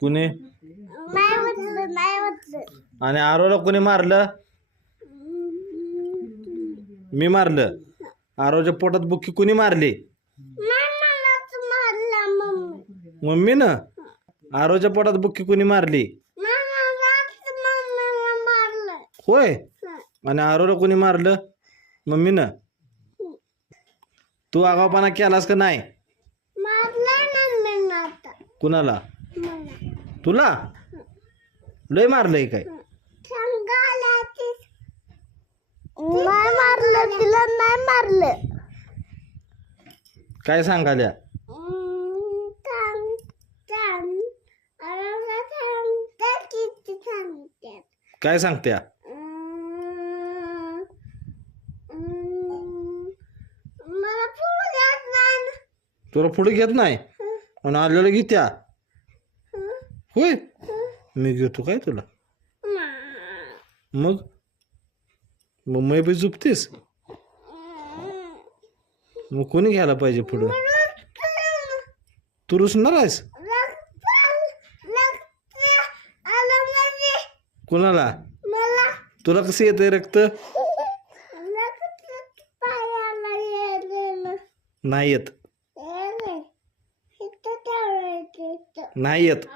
कुणी आणि आरोला कुणी मारलं? मी मारलं. आरोच्या पोटात बुक्की कुणी मारली? मम्मी ना. आरोच्या पोटात बुक्की कुणी मारली? होय. आणि आरोला कुणी मारलं? मम्मी ना. तू आगावपणा केलास का नाही? कुणाला? तुला लय मारलंय काय? नाही मारलं, तिला नाही मारलं. काय सांगाल्या? काय सांगत्या? तुला पुढे घेत नाही आणि आलेलं घेत्या? होय. मी घेतो काय तुला? मग मग बी झुपतीस? मग कोणी घ्यायला पाहिजे पुढं? तू रुसणार आहेस? कोणाला? तुला कसं येतंय रक्त? नाही येत. नाही येत.